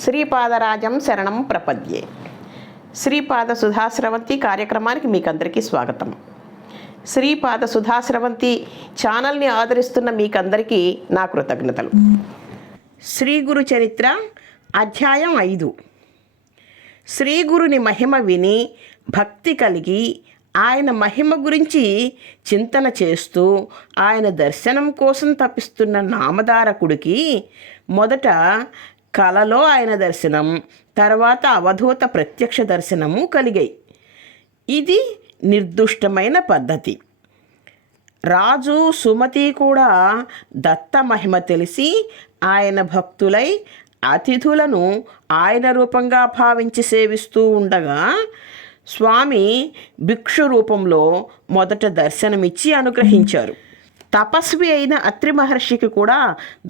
శ్రీపాదరాజం శరణం ప్రపద్యే. శ్రీపాద సుధాస్రవంతి కార్యక్రమానికి మీకందరికీ స్వాగతం. శ్రీపాద సుధాస్రవంతి ఛానల్ని ఆదరిస్తున్న మీకందరికీ నా కృతజ్ఞతలు. శ్రీ గురు చరిత్ర అధ్యాయం 5. శ్రీ గురుని మహిమ విని భక్తి కలిగి ఆయన మహిమ గురించి చింతన చేస్తూ ఆయన దర్శనం కోసం తపిస్తున్న నామధారకుడికి మొదట కలలో ఆయన దర్శనం, తర్వాత అవధూత ప్రత్యక్ష దర్శనము కలిగాయి. ఇది నిర్దుష్టమైన పద్ధతి. రాజు సుమతి కూడా దత్త మహిమ తెలిసి ఆయన భక్తులై అతిథులను ఆయన రూపంగా భావించి సేవిస్తూ ఉండగా స్వామి భిక్షు రూపంలో మొదట దర్శనమిచ్చి అనుగ్రహించారు. తపస్వి అయిన అత్రి మహర్షికి కూడా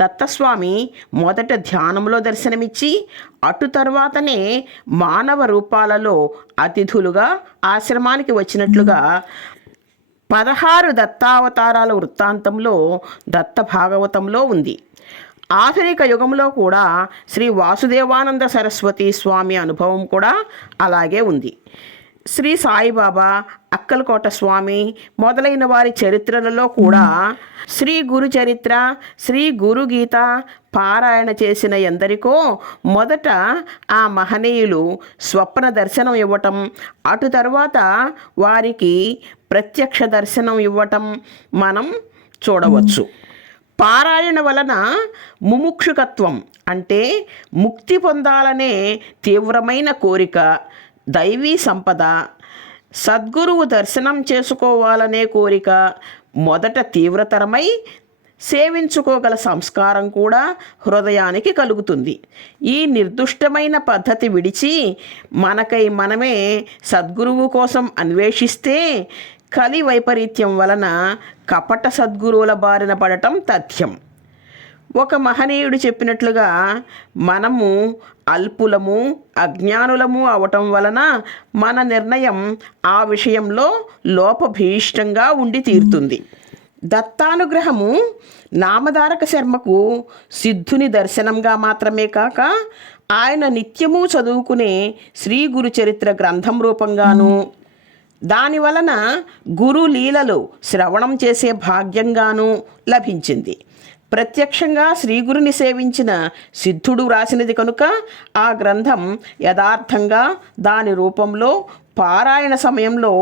దత్తస్వామి మొదట ధ్యానంలో దర్శనమిచ్చి అటు తర్వాతనే మానవ రూపాలలో అతిథులుగా ఆశ్రమానికి వచ్చినట్లుగా 16 దత్తావతారాల వృత్తాంతంలో దత్త భాగవతంలో ఉంది. ఆధునిక యుగంలో కూడా శ్రీ వాసుదేవానంద సరస్వతి స్వామి అనుభవం కూడా అలాగే ఉంది. శ్రీ సాయిబాబా, అక్కలకోట స్వామి మొదలైన వారి చరిత్రలలో కూడా శ్రీ గురు చరిత్ర, శ్రీ గురు గీత పారాయణ చేసిన ఎందరికో మొదట ఆ మహనీయులు స్వప్న దర్శనం ఇవ్వటం, అటు తర్వాత వారికి ప్రత్యక్ష దర్శనం ఇవ్వటం మనం చూడవచ్చు. పారాయణ వలన ముముక్షుకత్వం అంటే ముక్తి పొందాలనే తీవ్రమైన కోరిక, దైవీ సంపద, సద్గురువు దర్శనం చేసుకోవాలనే కోరిక మొదట తీవ్రతరమై సేవించుకోగల సంస్కారం కూడా హృదయానికి కలుగుతుంది. ఈ నిర్దుష్టమైన పద్ధతి విడిచి మనకై మనమే సద్గురువు కోసం అన్వేషిస్తే కలి వైపరీత్యం వలన కపట సద్గురువుల బారిన పడటం తథ్యం. ఒక మహనీయుడు చెప్పినట్లుగా మనము అల్పులము, అజ్ఞానులము అవటం వలన మన నిర్ణయం ఆ విషయంలో లోపభీష్టంగా ఉండి తీరుతుంది. దత్తానుగ్రహము నామధారక శర్మకు సిద్ధుని దర్శనంగా మాత్రమే కాక ఆయన నిత్యము చదువుకునే శ్రీ గురు చరిత్ర గ్రంథం రూపంగాను, దాని వలన గురు లీలలు శ్రవణం చేసే భాగ్యంగాను లభించింది. ప్రత్యక్షంగా శ్రీగురుని సేవించిన సిద్ధుడు వ్రాసినది కనుక ఆ గ్రంథం యథార్థంగా దాని రూపంలో పారాయణ సమయంలో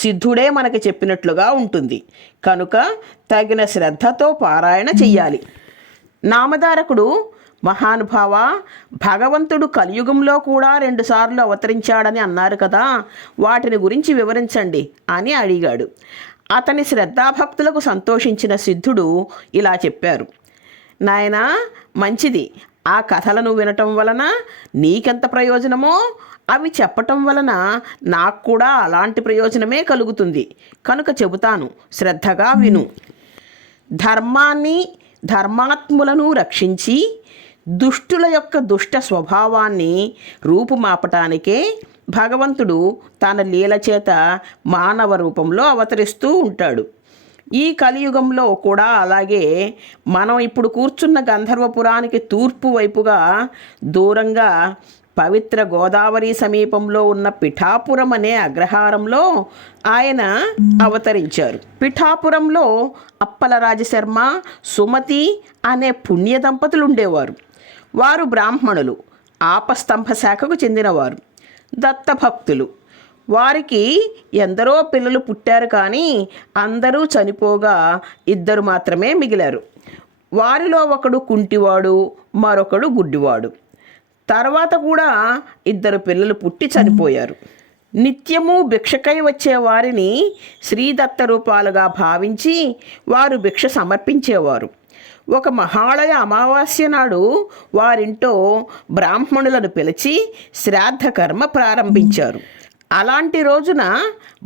సిద్ధుడే మనకి చెప్పినట్లుగా ఉంటుంది. కనుక తగిన శ్రద్ధతో పారాయణ చెయ్యాలి. నామధారకుడు మహానుభావ, భగవంతుడు కలియుగంలో కూడా 2 సార్లు అవతరించాడని అన్నారు కదా, వాటిని గురించి వివరించండి అని అడిగాడు. అతని శ్రద్ధాభక్తులకు సంతోషించిన సిద్ధుడు ఇలా చెప్పారు: నాయనా, మంచిది. ఆ కథలను వినటం వలన నీకెంత ప్రయోజనమో అవి చెప్పటం వలన నాకు కూడా అలాంటి ప్రయోజనమే కలుగుతుంది. కనుక చెబుతాను, శ్రద్ధగా విను. ధర్మాన్ని, ధర్మాత్ములను రక్షించి దుష్టుల యొక్క దుష్ట స్వభావాన్ని రూపుమాపటానికే భగవంతుడు తన లీల చేత మానవ రూపంలో అవతరిస్తూ ఉంటాడు. ఈ కలియుగంలో కూడా అలాగే మనం ఇప్పుడు కూర్చున్న గంధర్వపురానికి తూర్పు వైపుగా దూరంగా పవిత్ర గోదావరి సమీపంలో ఉన్న పిఠాపురం అనే అగ్రహారంలో ఆయన అవతరించారు. పిఠాపురంలో అప్పల రాజశర్మ, సుమతి అనే పుణ్య దంపతులు ఉండేవారు. వారు బ్రాహ్మణులు, ఆపస్తంభ శాఖకు చెందినవారు, దత్తభక్తులు. వారికి ఎందరో పిల్లలు పుట్టారు, కానీ అందరూ చనిపోగా 2 మాత్రమే మిగిలారు. వారిలో ఒకడు కుంటివాడు, మరొకడు గుడ్డివాడు. తర్వాత కూడా 2 పిల్లలు పుట్టి చనిపోయారు. నిత్యము భిక్షకై వచ్చే వారిని శ్రీదత్త రూపాలుగా భావించి వారు భిక్ష సమర్పించేవారు. ఒక మహాళయ అమావాస్య నాడు వారింటో బ్రాహ్మణులను పిలిచి శ్రాద్ధ కర్మ ప్రారంభించారు. అలాంటి రోజున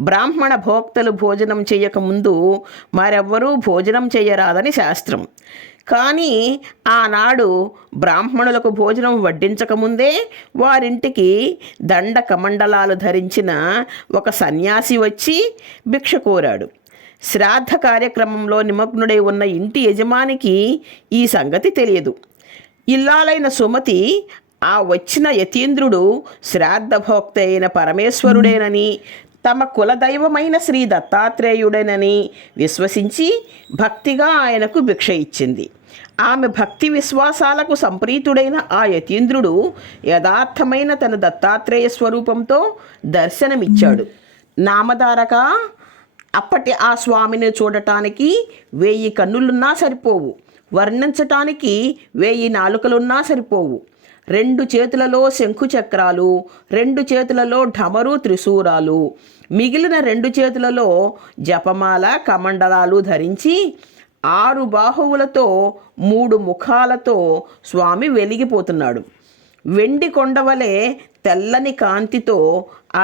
బ్రాహ్మణ భోక్తలు భోజనం చేయకముందు మరెవ్వరూ భోజనం చేయరాదని శాస్త్రం. కానీ ఆనాడు బ్రాహ్మణులకు భోజనం వడ్డించకముందే వారింటికి దండ కమండలాలు ధరించిన ఒక సన్యాసి వచ్చి భిక్ష కోరాడు. శ్రాద్ధ కార్యక్రమంలో నిమగ్నుడై ఉన్న ఇంటి యజమానికి ఈ సంగతి తెలియదు. ఇల్లాలైన సుమతి ఆ వచ్చిన యతీంద్రుడు శ్రాద్ధభోక్త అయిన పరమేశ్వరుడేనని, తమ కులదైవమైన శ్రీ దత్తాత్రేయుడేనని విశ్వసించి భక్తిగా ఆయనకు భిక్ష ఇచ్చింది. ఆమె భక్తి విశ్వాసాలకు సంప్రీతుడైన ఆ యతీంద్రుడు యథార్థమైన తన దత్తాత్రేయ స్వరూపంతో దర్శనమిచ్చాడు. నామధారక, అప్పటి ఆ స్వామిని చూడటానికి 1000 కన్నులున్నా సరిపోవు, వర్ణించటానికి 1000 నాలుకలున్నా సరిపోవు. 2 చేతులలో శంఖు చక్రాలు, 2 చేతులలో ఢమరు త్రిశూరాలు, మిగిలిన 2 చేతులలో జపమాల కమండలాలు ధరించి 6 బాహువులతో 3 ముఖాలతో స్వామి వెలిగిపోతున్నాడు. వెండి కొండవలే తెల్లని కాంతితో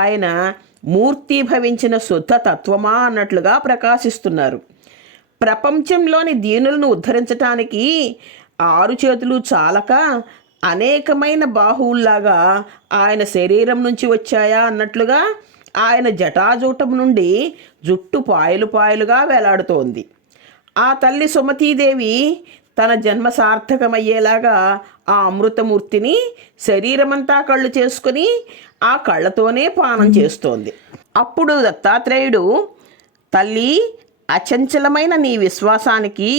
ఆయన మూర్తీభవించిన శుద్ధ తత్వమా అన్నట్లుగా ప్రకాశిస్తున్నారు. ప్రపంచంలోని దీనులను ఉద్ధరించటానికి 6 చేతులు చాలక అనేకమైన బాహువుల్లాగా ఆయన శరీరం నుంచి వచ్చాయా అన్నట్లుగా ఆయన జటాజూటం నుండి జుట్టు పాయలు పాయలుగా వేలాడుతోంది. ఆ తల్లి సుమతీదేవి తన జన్మ సార్థకమయ్యేలాగా ఆ అమృతమూర్తిని శరీరమంతా కళ్ళు చేసుకుని ఆ కళ్ళతోనే పానం చేస్తోంది. అప్పుడు దత్తాత్రేయుడు, తల్లి, అచంచలమైన నీ విశ్వాసానికి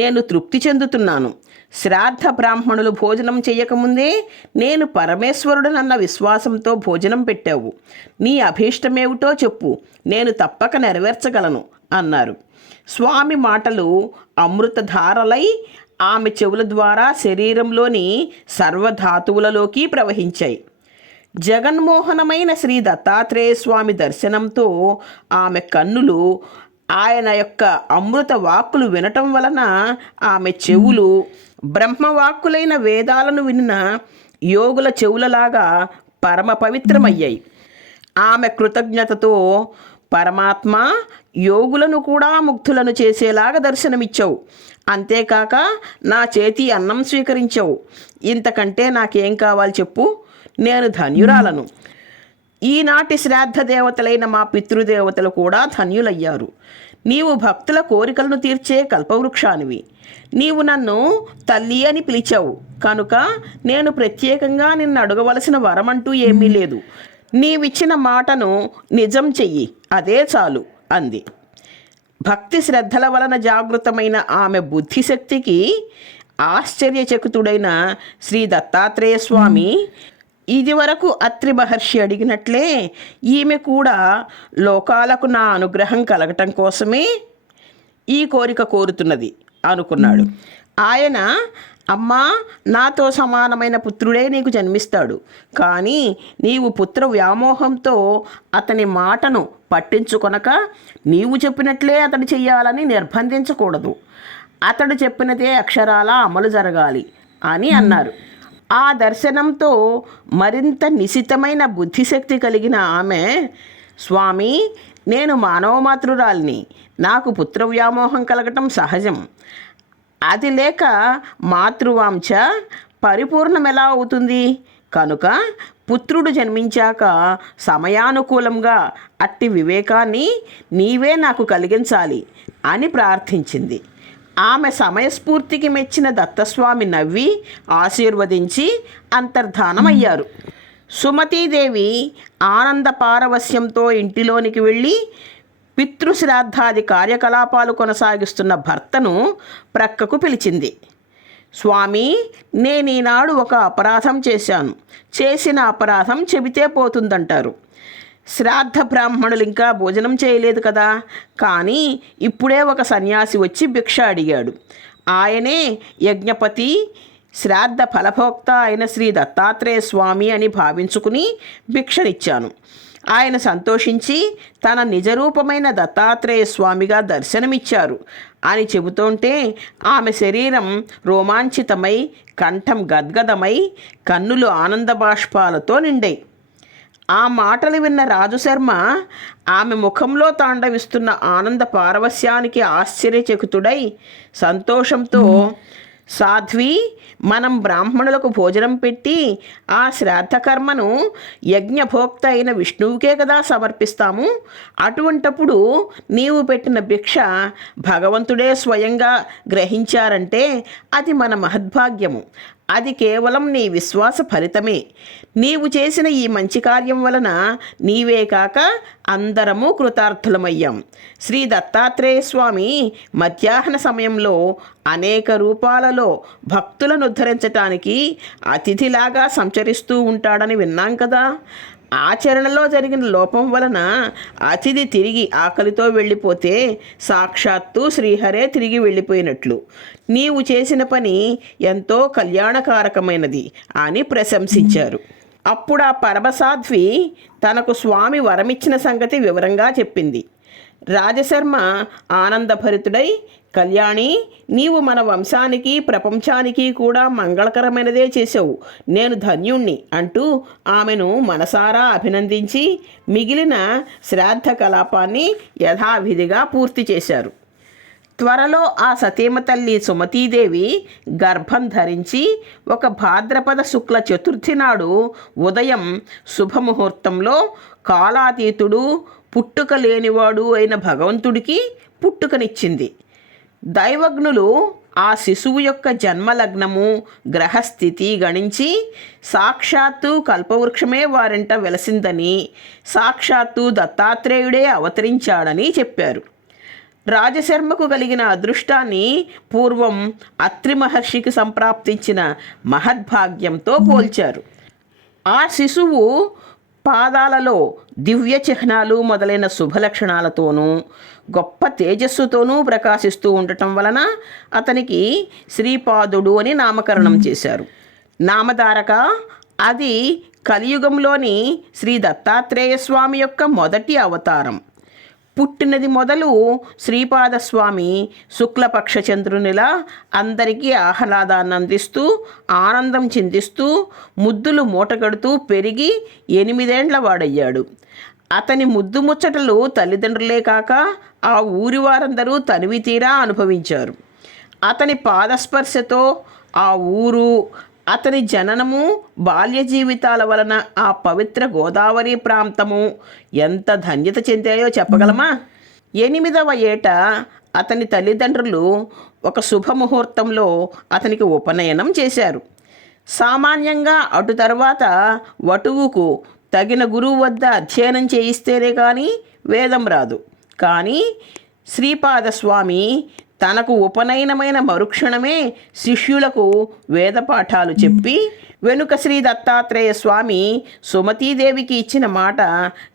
నేను తృప్తి చెందుతున్నాను. శ్రాద్ధ బ్రాహ్మణులు భోజనం చేయకముందే నేను పరమేశ్వరుడనన్న విశ్వాసంతో భోజనం పెట్టావు. నీ అభీష్టమేమిటో చెప్పు, నేను తప్పక నెరవేర్చగలను అన్నారు. స్వామి మాటలు అమృతధారలై ఆమె చెవుల ద్వారా శరీరంలోని సర్వధాతువులలోకి ప్రవహించాయి. జగన్మోహనమైన శ్రీ దత్తాత్రేయ స్వామి దర్శనంతో ఆమె కన్నులు ఆయన యొక్క అమృత వాక్కులు వినటం వలన ఆమె చెవులు బ్రహ్మవాక్కులైన వేదాలను విన్న యోగుల చెవులలాగా పరమ పవిత్రమయ్యాయి. ఆమె కృతజ్ఞతతో, పరమాత్మ, యోగులను కూడా ముగ్ధులను చేసేలాగా దర్శనమిచ్చావు. అంతేకాక నా చేతి అన్నం స్వీకరించావు. ఇంతకంటే నాకేం కావాలి చెప్పు, నేను ధన్యురాలను. ఈనాటి శ్రాద్ధ దేవతలైన మా పితృదేవతలు కూడా ధన్యులయ్యారు. నీవు భక్తుల కోరికలను తీర్చే కల్పవృక్షానివి. నీవు నన్ను తల్లి అని పిలిచావు కనుక నేను ప్రత్యేకంగా నిన్ను అడగవలసిన వరమంటూ ఏమీ లేదు. నీవిచ్చిన మాటను నిజం చెయ్యి, అదే చాలు అంది. భక్తి శ్రద్ధల వలన జాగృతమైన ఆమె బుద్ధిశక్తికి ఆశ్చర్యచకితుడైన శ్రీ దత్తాత్రేయ స్వామి ఇదివరకు అత్రి మహర్షి అడిగినట్లే ఈమె కూడా లోకాలకు నా అనుగ్రహం కలగటం కోసమే ఈ కోరిక కోరుతున్నది అనుకున్నాడు. ఆయన, అమ్మా, నాతో సమానమైన పుత్రుడే నీకు జన్మిస్తాడు. కానీ నీవు పుత్ర వ్యామోహంతో అతని మాటను పట్టించుకొనక నీవు చెప్పినట్లే అతడు చెయ్యాలని నిర్బంధించకూడదు. అతడు చెప్పినదే అక్షరాల అమలు జరగాలి అని అన్నారు. ఆ దర్శనంతో మరింత నిశితమైన బుద్ధిశక్తి కలిగిన ఆమె, స్వామి, నేను మానవమాతృరాల్ని. నాకు పుత్ర వ్యామోహం కలగటం సహజం. అది లేక మాతృవాంఛ పరిపూర్ణం ఎలా అవుతుంది? కనుక పుత్రుడు జన్మించాక సమయానుకూలంగా అట్టి వివేకాన్ని నీవే నాకు కలిగించాలి అని ప్రార్థించింది. ఆమె సమయస్ఫూర్తికి మెచ్చిన దత్తస్వామి నవ్వి ఆశీర్వదించి అంతర్ధానమయ్యారు. సుమతీదేవి ఆనంద పారవస్యంతో ఇంటిలోనికి వెళ్ళి పితృశ్రాద్ధాది కార్యకలాపాలు కొనసాగిస్తున్న భర్తను ప్రక్కకు పిలిచింది. స్వామి, నేనీనాడు ఒక అపరాధం చేశాను. చేసిన అపరాధం చెబితే పోతుందంటారు. శ్రాద్ధ బ్రాహ్మణులు ఇంకా భోజనం చేయలేదు కదా. కానీ ఇప్పుడే ఒక సన్యాసి వచ్చి భిక్ష అడిగాడు. ఆయనే యజ్ఞపతి, శ్రాద్ధ ఫలభోక్త అయిన శ్రీ దత్తాత్రేయ స్వామి అని భావించుకుని భిక్షనిచ్చాను. ఆయన సంతోషించి తన నిజరూపమైన దత్తాత్రేయ స్వామిగా దర్శనమిచ్చారు అని చెబుతుంటే ఆమె శరీరం రోమాంచితమై, కంఠం గద్గదమై, కన్నులు ఆనంద బాష్పాలతో నిండాయి. ఆ మాటలు విన్న రాజుశర్మ ఆమె ముఖంలో తాండవిస్తున్న ఆనంద పారవస్యానికి ఆశ్చర్యచకితుడై సంతోషంతో, సాధ్వి, మనం బ్రాహ్మణులకు భోజనం పెట్టి ఆ శ్రాద్ధకర్మను యజ్ఞభోక్త అయిన విష్ణువుకే కదా సమర్పిస్తాము. అటువంటప్పుడు నీవు పెట్టిన భిక్ష భగవంతుడే స్వయంగా గ్రహించారంటే అది మన మహద్భాగ్యము. అది కేవలం నీ విశ్వాస ఫలితమే. నీవు చేసిన ఈ మంచి కార్యం వలన నీవే కాక అందరము కృతార్థులమయ్యాం. శ్రీ దత్తాత్రేయ స్వామి మధ్యాహ్న సమయంలో అనేక రూపాలలో భక్తులను ఉద్ధరించటానికి అతిథిలాగా సంచరిస్తూ ఉంటాడని విన్నాం కదా. ఆచరణలో జరిగిన లోపం వలన అతిథి తిరిగి ఆకలితో వెళ్ళిపోతే సాక్షాత్తు శ్రీహరే తిరిగి వెళ్ళిపోయినట్లు. నీవు చేసిన పని ఎంతో కళ్యాణకారకమైనది అని ప్రశంసించారు. అప్పుడు ఆ పరమసాధ్వి తనకు స్వామి వరమిచ్చిన సంగతి వివరంగా చెప్పింది. రాజశర్మ ఆనందభరితుడై, కళ్యాణి, నీవు మన వంశానికి ప్రపంచానికి కూడా మంగళకరమైనదే చేసావు, నేను ధన్యుణ్ణి అంటూ ఆమెను మనసారా అభినందించి మిగిలిన శ్రాద్ధ కలాపాన్ని యథావిధిగా పూర్తి చేశారు. త్వరలో ఆ సతీమ తల్లి సుమతీదేవి గర్భం ధరించి ఒక భాద్రపద శుక్ల చతుర్థి నాడు ఉదయం శుభముహూర్తంలో కాలాతీతుడు, పుట్టుక లేనివాడు అయిన భగవంతుడికి పుట్టుకనిచ్చింది. దైవజ్ఞులు ఆ శిశువు యొక్క జన్మలగ్నము, గ్రహస్థితి గణించి సాక్షాత్తు కల్పవృక్షమే వారింట వెలసిందని, సాక్షాత్తు దత్తాత్రేయుడే అవతరించాడని చెప్పారు. రాజశర్మకు కలిగిన అదృష్టాన్ని పూర్వం అత్రి మహర్షికి సంప్రాప్తించిన మహద్భాగ్యంతో పోల్చారు. ఆ శిశువు పాదాలలో దివ్య చిహ్నాలు మొదలైన శుభలక్షణాలతోనూ గొప్ప తేజస్సుతోనూ ప్రకాశిస్తూ ఉండటం వలన అతనికి శ్రీపాదుడు అని నామకరణం చేశారు. నామధారక అది కలియుగంలోని శ్రీ దత్తాత్రేయ స్వామి యొక్క మొదటి అవతారం. పుట్టినది మొదలు శ్రీపాదస్వామి శుక్లపక్ష చంద్రునిలా అందరికీ ఆహ్లాదాన్ని అందిస్తూ, ఆనందం చిందిస్తూ, ముద్దులు మూటగడుతూ పెరిగి 8 ఏండ్ల వాడయ్యాడు. అతని ముద్దు ముచ్చటలు తల్లిదండ్రులే కాక ఆ ఊరి వారందరూ తనివి తీరా అనుభవించారు. అతని పాదస్పర్శతో ఆ ఊరు, అతని జననము, బాల్య జీవితాల వలన ఆ పవిత్ర గోదావరి ప్రాంతము ఎంత ధన్యత చెందాయో చెప్పగలమా? 8వ ఏట అతని తల్లిదండ్రులు ఒక శుభముహూర్తంలో అతనికి ఉపనయనం చేశారు. సామాన్యంగా అటు తర్వాత వటువుకు తగిన గురువు వద్ద అధ్యయనం చేయిస్తేనే కానీ వేదం రాదు. కానీ శ్రీపాదస్వామి తనకు ఉపనయనమైన మరుక్షణమే శిష్యులకు వేదపాఠాలు చెప్పి వెనుక శ్రీ దత్తాత్రేయ స్వామి సుమతీదేవికి ఇచ్చిన మాట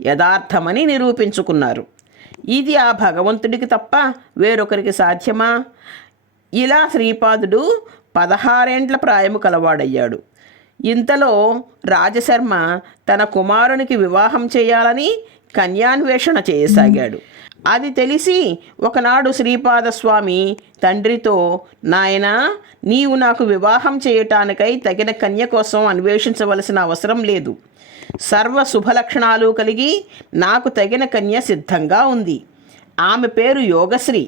యథార్థమని నిరూపించుకున్నారు. ఇది ఆ భగవంతుడికి తప్ప వేరొకరికి సాధ్యమా? ఇలా శ్రీపాదుడు 16 ఏండ్ల ప్రాయము కలవాడయ్యాడు. ఇంతలో రాజశర్మ తన కుమారునికి వివాహం చేయాలని కన్యాన్వేషణ చేయసాగాడు. అది తెలిసి ఒకనాడు శ్రీపాదస్వామి తండ్రితో, నాయనా, నీవు నాకు వివాహం చేయటానికై తగిన కన్య కోసం అన్వేషించవలసిన అవసరం లేదు. సర్వ శుభలక్షణాలు కలిగి నాకు తగిన కన్య సిద్ధంగా ఉంది. ఆమె పేరు యోగశ్రీ.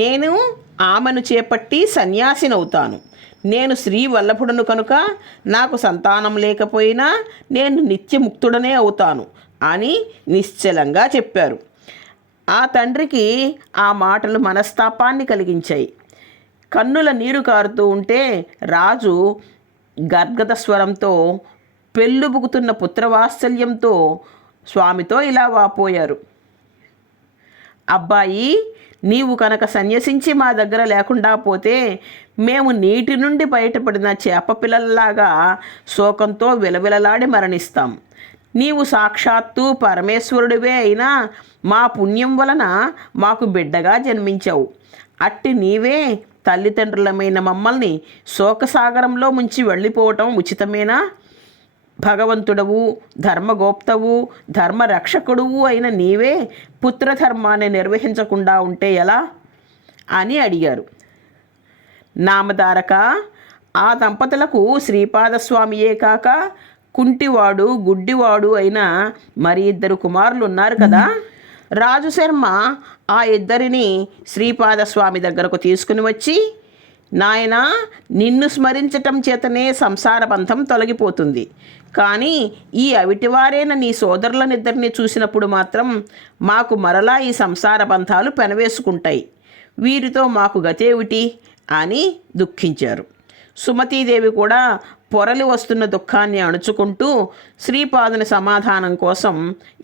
నేను ఆమెను చేపట్టి సన్యాసినవుతాను. నేను శ్రీ వల్లభుడను కనుక నాకు సంతానం లేకపోయినా నేను నిత్యముక్తుడనే అవుతాను అని నిశ్చలంగా చెప్పారు. ఆ తండ్రికి ఆ మాటలు మనస్తాపాన్ని కలిగించాయి. కన్నుల నీరు కారుతూ ఉంటే రాజు గద్గద స్వరంతో, పెళ్ళుబుకుతున్న పుత్రవాత్సల్యంతో స్వామితో ఇలా వాపోయారు. అబ్బాయి, నీవు కనుక సన్యసించి మా దగ్గర లేకుండా పోతే మేము నీటి నుండి బయటపడిన చేప పిల్లల్లాగా శోకంతో విలవిలలాడి మరణిస్తాం. నీవు సాక్షాత్తు పరమేశ్వరుడివే అయినా మా పుణ్యం వలన మాకు బిడ్డగా జన్మించావు. అట్టి నీవే తల్లిదండ్రులమైన మమ్మల్ని శోకసాగరంలో ముంచి వెళ్ళిపోవటం ఉచితమేనా? భగవంతుడవు, ధర్మగోప్తవు, ధర్మరక్షకుడువు అయిన నీవే పుత్రధర్మాన్ని నిర్వహించకుండా ఉంటే ఎలా అని అడిగారు. నామధారక, ఆ దంపతులకు శ్రీపాదస్వామియే కాక కుంటివాడు, గుడ్డివాడు అయిన మరి 2 కుమారులు ఉన్నారు కదా. రాజుశర్మ ఆ 2ని శ్రీపాదస్వామి దగ్గరకు తీసుకుని వచ్చి, నాయనా, నిన్ను స్మరించటం చేతనే సంసార బంధం తొలగిపోతుంది. కానీ ఈ అవిటివారైన నీ సోదరులనిద్దరిని చూసినప్పుడు మాత్రం మాకు మరలా ఈ సంసార బంధాలు పెనవేసుకుంటాయి. వీరితో మాకు గతేమిటి అని దుఃఖించారు. సుమతీదేవి కూడా పొరలి వస్తున్న దుఃఖాన్ని అణుచుకుంటూ శ్రీపాదుని సమాధానం కోసం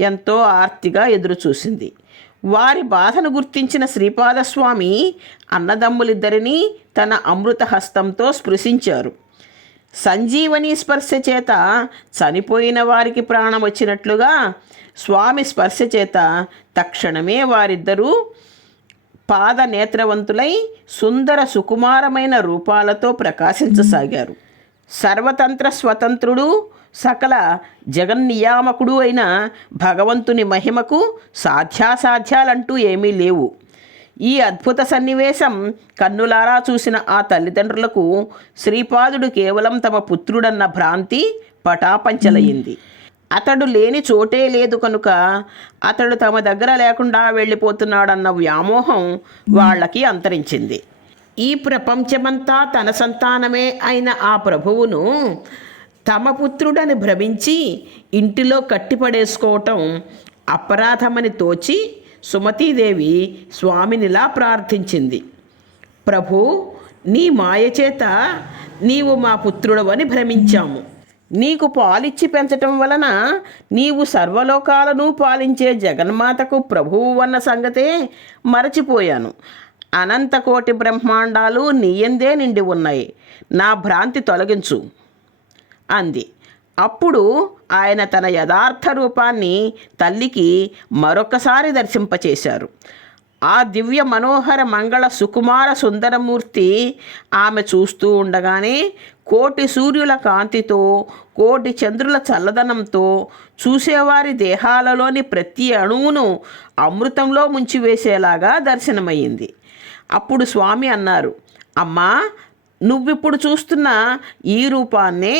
ఎంతో ఆర్తిగా ఎదురుచూసింది. వారి బాధను గుర్తించిన శ్రీపాదస్వామి అన్నదమ్ములిద్దరినీ తన అమృత హస్తంతో స్పృశించారు. సంజీవని స్పర్శ చేత చనిపోయిన వారికి ప్రాణం వచ్చినట్లుగా స్వామి స్పర్శ చేత తక్షణమే వారిద్దరూ పాద నేత్రవంతులై సుందర సుకుమారమైన రూపాలతో ప్రకాశించసాగారు. సర్వతంత్ర స్వతంత్రుడు, సకల జగన్నియామకుడు అయిన భగవంతుని మహిమకు సాధ్యాసాధ్యాలంటూ ఏమీ లేవు. ఈ అద్భుత సన్నివేశం కన్నులారా చూసిన ఆ తల్లిదండ్రులకు శ్రీపాదుడు కేవలం తమ పుత్రుడన్న భ్రాంతి పటాపంచలయ్యింది. అతడు లేని చోటే లేదు కనుక అతడు తమ దగ్గర లేకుండా వెళ్ళిపోతున్నాడన్న వ్యామోహం వాళ్ళకి అంతరించింది. ఈ ప్రపంచమంతా తన సంతానమే అయిన ఆ ప్రభువును తమ పుత్రుడని భ్రమించి ఇంటిలో కట్టిపడేసుకోవటం అపరాధమని తోచి సుమతీదేవి స్వామినిలా ప్రార్థించింది. ప్రభు, నీ మాయచేత నీవు మా పుత్రుడవని భ్రమించాము. నీకు పాలిచ్చి పెంచటం వలన నీవు సర్వలోకాలను పాలించే జగన్మాతకు ప్రభువు అన్న సంగతే మరచిపోయాను. అనంతకోటి బ్రహ్మాండాలు నీయందే నిండి ఉన్నాయి. నా భ్రాంతి తొలగించు అంది. అప్పుడు ఆయన తన యథార్థ రూపాన్ని తల్లికి మరొకసారి దర్శింపచేశారు. ఆ దివ్య మనోహర మంగళ సుకుమార సుందరమూర్తి ఆమె చూస్తూ ఉండగానే కోటి సూర్యుల కాంతితో, కోటి చంద్రుల చల్లదనంతో చూసేవారి దేహాలలోని ప్రతి అణువును అమృతంలో ముంచివేసేలాగా దర్శనమయ్యింది. అప్పుడు స్వామి అన్నారు, అమ్మా, నువ్విప్పుడు చూస్తున్న ఈ రూపాన్నే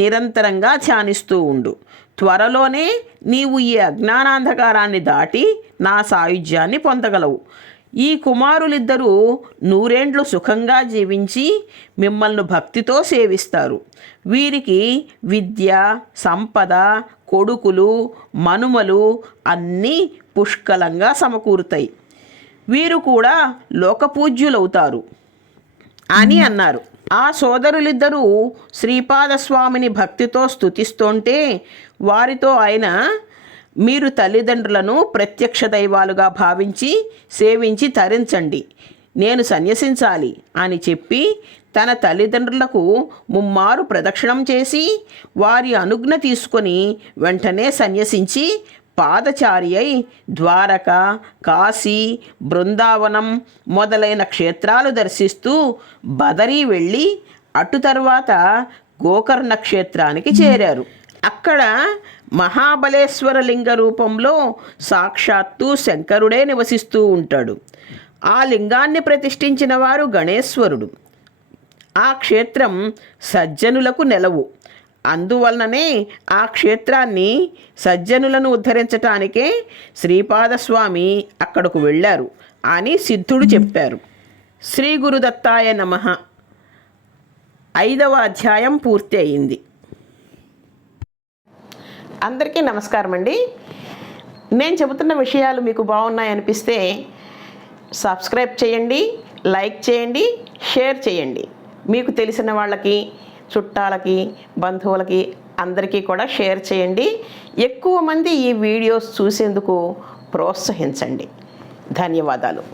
నిరంతరంగా ధ్యానిస్తూ ఉండు. త్వరలోనే నీవు ఈ అజ్ఞానాంధకారాన్ని దాటి నా సాయుధ్యాన్ని పొందగలవు. ఈ కుమారులిద్దరూ 100 ఏండ్లు సుఖంగా జీవించి మిమ్మల్ని భక్తితో సేవిస్తారు. వీరికి విద్య, సంపద, కొడుకులు, మనుమలు అన్నీ పుష్కలంగా సమకూరుతాయి. వీరు కూడా లోకపూజ్యులవుతారు అని అన్నారు. ఆ సోదరులిద్దరూ శ్రీపాదస్వామిని భక్తితో స్తుతిస్తుంటే వారితో ఆయన, మీరు తల్లిదండ్రులను ప్రత్యక్ష దైవాలుగా భావించి సేవించి తరించండి, నేను సన్యసించాలి అని చెప్పి తన తల్లిదండ్రులకు ముమ్మారు ప్రదక్షిణం చేసి వారి అనుజ్ఞ తీసుకొని వెంటనే సన్యసించి పాదచారి అయి ద్వారక, కాశీ, బృందావనం మొదలైన క్షేత్రాలు దర్శిస్తూ బదరీ వెళ్ళి అటు తర్వాత గోకర్ణ క్షేత్రానికి చేరారు. అక్కడ మహాబలేశ్వర లింగ రూపంలో సాక్షాత్తు శంకరుడే నివసిస్తూ ఉంటాడు. ఆ లింగాన్ని ప్రతిష్ఠించిన వారు గణేశ్వరుడు. ఆ క్షేత్రం సజ్జనులకు నెలవు. అందువలననే ఆ క్షేత్రాన్ని సజ్జనులను ఉద్ధరించటానికే శ్రీపాదస్వామి అక్కడకు వెళ్ళారు అని సిద్ధుడు చెప్పారు. శ్రీ గురుదత్తాయ నమః. 5వ అధ్యాయం పూర్తి అయింది. అందరికీ నమస్కారం అండి. నేను చెబుతున్న విషయాలు మీకు బాగున్నాయనిపిస్తే సబ్స్క్రైబ్ చేయండి, లైక్ చేయండి, షేర్ చేయండి. మీకు తెలిసిన వాళ్ళకి, చుట్టాలకి, బంధువులకి అందరికీ కూడా షేర్ చేయండి. ఎక్కువ మంది ఈ వీడియోస్ చూసేందుకు ప్రోత్సహించండి. ధన్యవాదాలు.